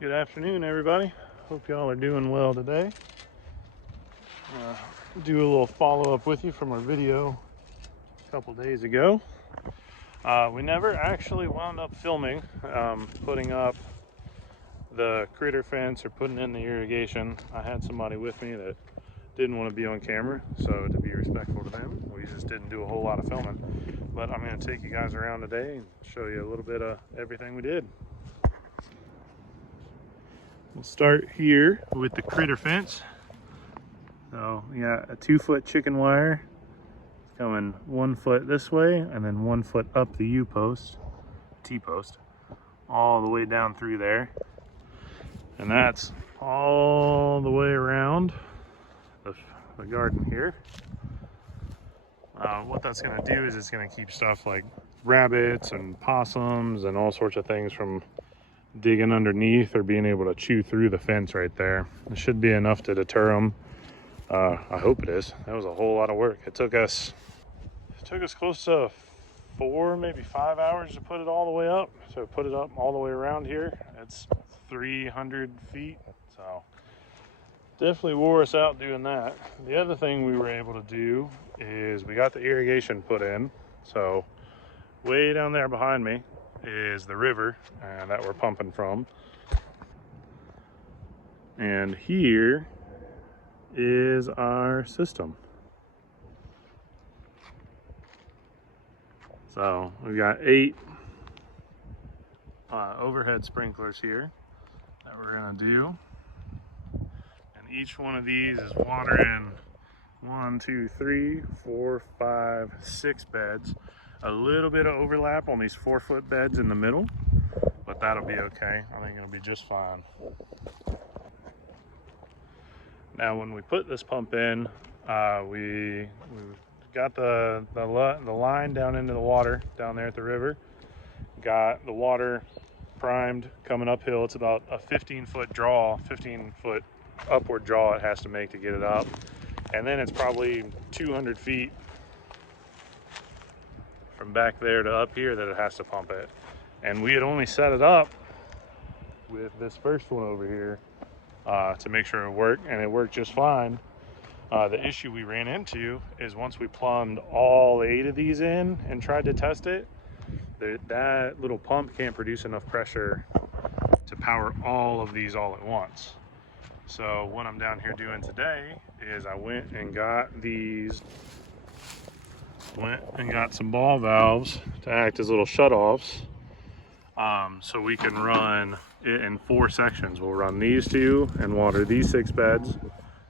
Good afternoon, everybody. Hope y'all are doing well today. Do a little follow-up with you from our video a couple days ago. We never actually wound up filming, putting up the critter fence or putting in the irrigation. I had somebody with me that didn't want to be on camera, so to be respectful to them, we just didn't do a whole lot of filming. But I'm going to take you guys around today and show you a little bit of everything we did. We'll start here with the critter fence. So we got a 2-foot chicken wire coming 1 foot this way and then 1 foot up the U-post, T-post, all the way down through there. And that's all the way around the garden here. What that's going to do is it's going to keep stuff like rabbits and possums and all sorts of things from digging underneath or being able to chew through the fence right there. It should be enough to deter them. I hope it is. That was a whole lot of work. It took us close to 4, maybe 5 hours to put it all the way up. So put it up all the way around here. It's 300 feet. So definitely wore us out doing that. The other thing we were able to do is we got the irrigation put in. So way down there behind me is the river that we're pumping from. And here is our system. So we've got 8 overhead sprinklers here that we're gonna do. And each one of these is watering 1, 2, 3, 4, 5, 6 beds. A little bit of overlap on these 4-foot beds in the middle, but that'll be okay. I think it'll be just fine. Now, when we put this pump in, we got the line down into the water down there at the river. Got the water primed coming uphill. It's about a 15-foot draw, 15-foot upward draw it has to make to get it up. And then it's probably 200 feet from back there to up here that it has to pump it. And we had only set it up with this first one over here to make sure it worked, and it worked just fine. The issue we ran into is once we plumbed all 8 of these in and tried to test it, that little pump can't produce enough pressure to power all of these all at once. So what I'm down here doing today is I went and got some ball valves to act as little shutoffs, so we can run it in 4 sections. We'll run these 2 and water these 6 beds.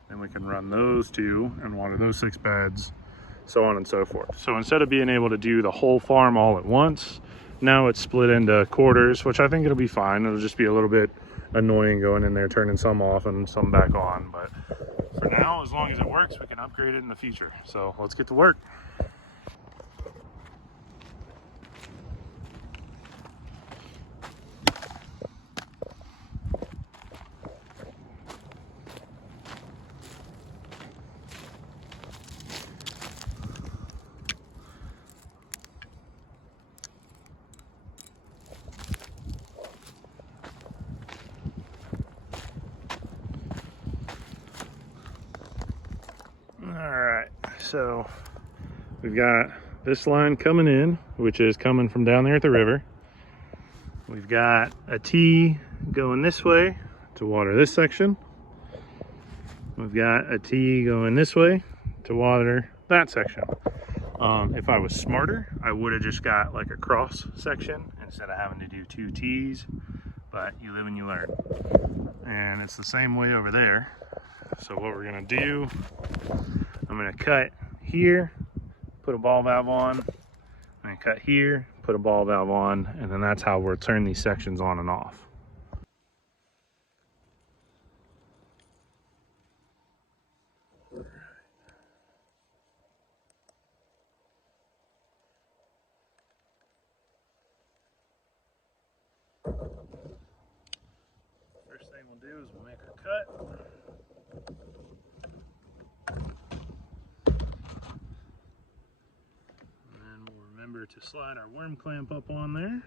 Then we can run those 2 and water those 6 beds, so on and so forth. So instead of being able to do the whole farm all at once, now it's split into quarters, which I think it'll be fine. It'll just be a little bit annoying going in there, turning some off and some back on. But for now, as long as it works, we can upgrade it in the future. So let's get to work. Alright, so we've got this line coming in, which is coming from down there at the river. We've got a T going this way to water this section. We've got a T going this way to water that section. If I was smarter, I would have just got like a cross section instead of having to do 2 T's, but you live and you learn. And it's the same way over there. So what we're gonna do, I'm gonna cut here, put a ball valve on, I'm gonna cut here, put a ball valve on, and then that's how we'll turn these sections on and off. First thing we'll do is we'll make a cut. Remember to slide our worm clamp up on there.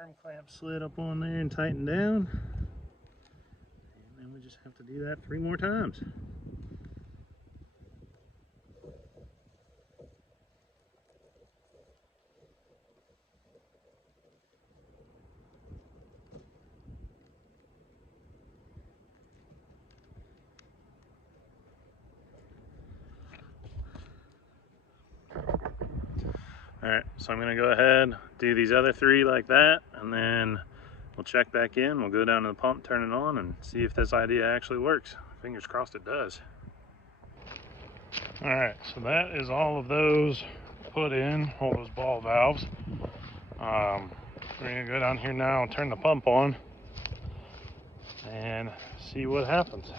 Worm clamp slid up on there and tightened down. And then we just have to do that 3 more times. Alright, so I'm going to go ahead, do these other 3 like that, and then we'll check back in. We'll go down to the pump, turn it on, and see if this idea actually works. Fingers crossed it does. Alright, so that is all of those put in, all those ball valves. We're going to go down here now and turn the pump on and see what happens.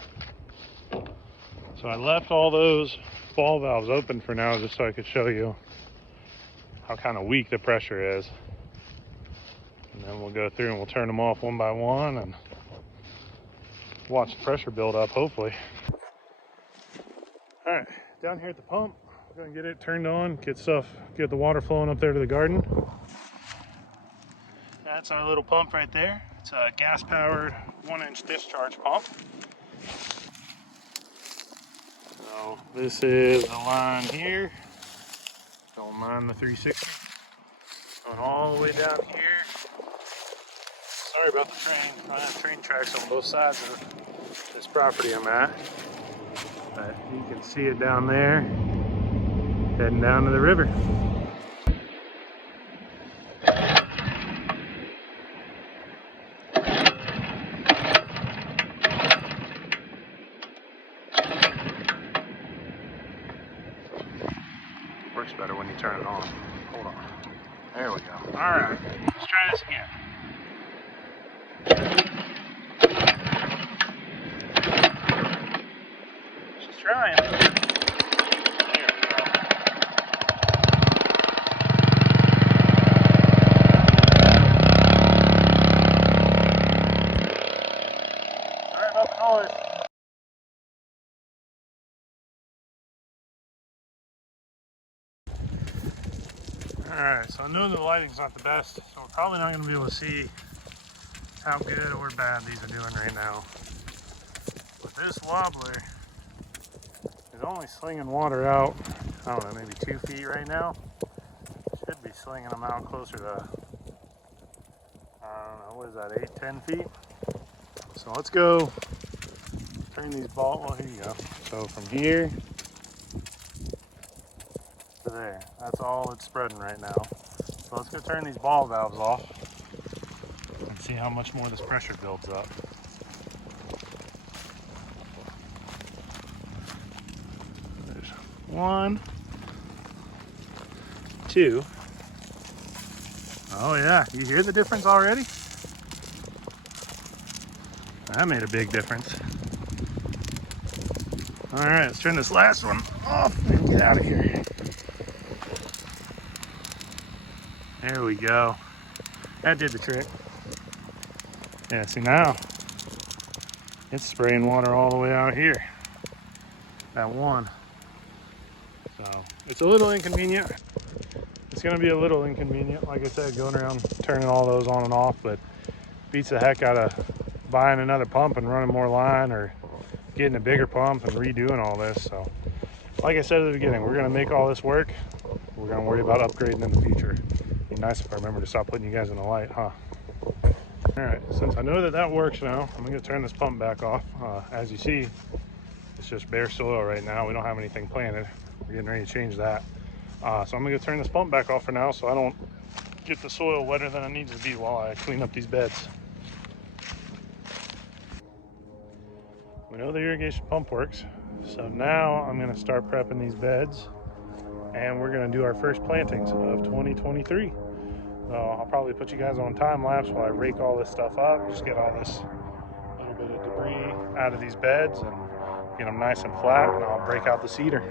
So I left all those ball valves open for now just so I could show you how kind of weak the pressure is. And then we'll go through and we'll turn them off one by one and watch the pressure build up, hopefully. All right, down here at the pump, we're gonna get it turned on, get the water flowing up there to the garden. That's our little pump right there. It's a gas-powered 1-inch discharge pump. So this is the line here. Don't mind the 360. Going all the way down here. Sorry about the train. I have train tracks on both sides of this property I'm at. But you can see it down there, heading down to the river. Works better when you turn it on. Hold on. There we go. Alright, let's try this again. She's trying. There we go. Sorry about the noise. Alright, so I know the lighting's not the best, so we're probably not going to be able to see how good or bad these are doing right now. But this wobbler is only slinging water out, I don't know, maybe 2 feet right now. Should be slinging them out closer to, I don't know, what is that, 8, 10 feet? So let's go turn these well, here you go. So from here to there, that's all it's spreading right now. So let's go turn these ball valves off and see how much more this pressure builds up. There's 1, 2. Oh yeah, you hear the difference already? That made a big difference. All right, let's turn this last one off and get out of here. There we go. That did the trick. Yeah, see now, it's spraying water all the way out here. That one. So it's a little inconvenient. It's gonna be a little inconvenient, like I said, going around turning all those on and off, but beats the heck out of buying another pump and running more line or getting a bigger pump and redoing all this. So like I said at the beginning, we're gonna make all this work. We're gonna worry about upgrading in the future. Be nice if I remember to stop putting you guys in the light, huh? All right, since I know that that works now, I'm gonna turn this pump back off. As you see, it's just bare soil right now. We don't have anything planted. We're getting ready to change that. So I'm gonna turn this pump back off for now so I don't get the soil wetter than it needs to be while I clean up these beds. We know the irrigation pump works. So now I'm gonna start prepping these beds and we're gonna do our first plantings of 2023. So I'll probably put you guys on time lapse while I rake all this stuff up, just get all this little bit of debris out of these beds and get them nice and flat, and I'll break out the seeder.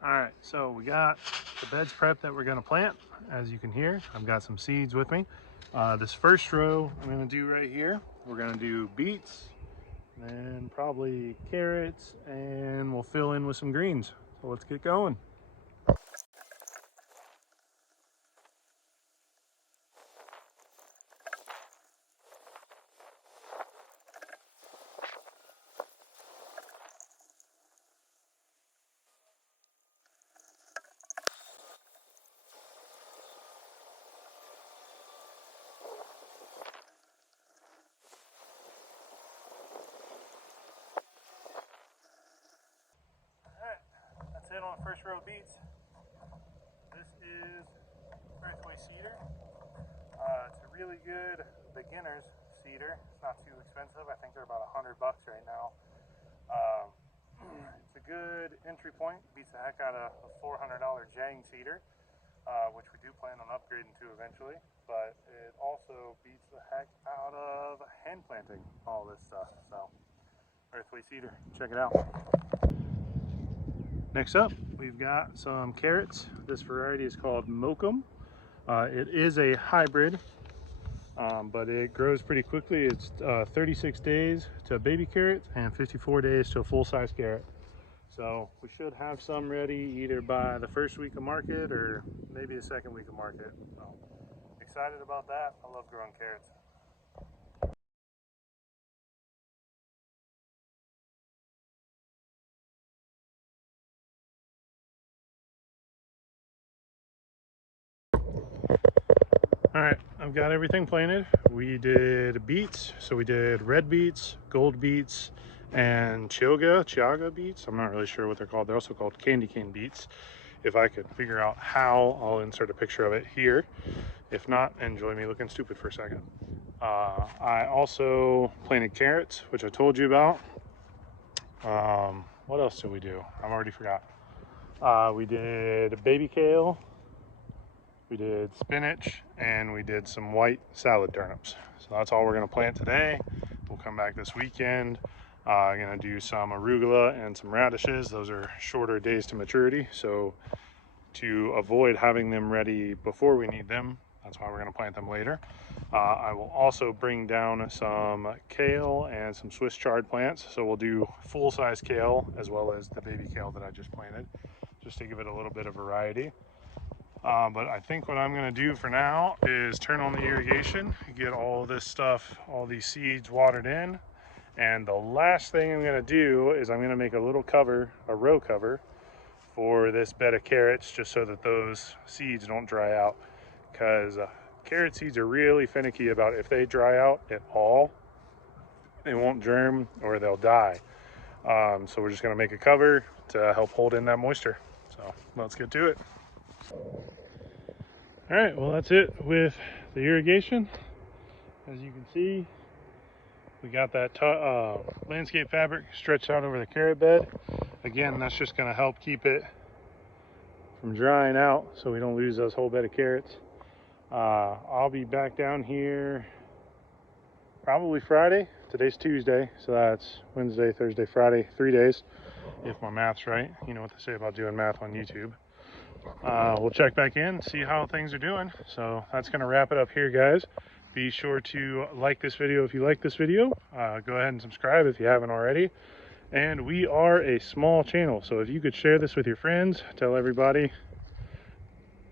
All right, so we got the beds prepped that we're gonna plant. As you can hear, I've got some seeds with me. This first row I'm gonna do right here, we're gonna do beets, then probably carrots, and we'll fill in with some greens. So let's get going. That's it on the first row of beets. This is earthway cedar. It's a really good beginner's cedar. It's not too expensive. I think they're about $100 right now. It's a good entry point. Beats the heck out of a $400 Jang cedar, which we do plan on upgrading to eventually. But it also beats the heck out of hand planting all this stuff. So, earthway cedar, check it out. Next up, we've got some carrots. This variety is called Mokum. It is a hybrid, but it grows pretty quickly. It's 36 days to a baby carrot and 54 days to a full-size carrot. So we should have some ready either by the first week of market or maybe the second week of market. So excited about that. I love growing carrots. All right, I've got everything planted. We did beets, so we did red beets, gold beets, and Chiaga beets. I'm not really sure what they're called. They're also called candy cane beets. If I could figure out how, I'll insert a picture of it here. If not, enjoy me looking stupid for a second. I also planted carrots, which I told you about. What else did we do? I've already forgot. We did baby kale, we did spinach, and we did some white salad turnips. So that's all we're gonna plant today. We'll come back this weekend. I'm gonna do some arugula and some radishes. Those are shorter days to maturity. So to avoid having them ready before we need them, that's why we're gonna plant them later. I will also bring down some kale and some Swiss chard plants. So we'll do full-size kale as well as the baby kale that I just planted, just to give it a little bit of variety. But I think what I'm gonna do for now is turn on the irrigation, get all this stuff, all these seeds watered in. And the last thing I'm gonna do is I'm gonna make a little cover, a row cover for this bed of carrots, just so that those seeds don't dry out. Because carrot seeds are really finicky about if they dry out at all, they won't germ or they'll die. So we're just gonna make a cover to help hold in that moisture. So let's get to it. All right, well, that's it with the irrigation. As you can see, we got that landscape fabric stretched out over the carrot bed. Again, that's just gonna help keep it from drying out so we don't lose those whole bed of carrots. I'll be back down here probably Friday. Today's Tuesday, so that's Wednesday, Thursday, Friday, 3 days, if my math's right. You know what they say about doing math on YouTube. We'll check back in, see how things are doing. So that's going to wrap it up here, guys. Be sure to like this video if you like this video. Go ahead and subscribe if you haven't already. And we are a small channel, so if you could share this with your friends, tell everybody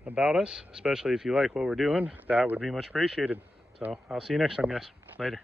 about us, especially if you like what we're doing, that would be much appreciated. So I'll see you next time, guys. Later.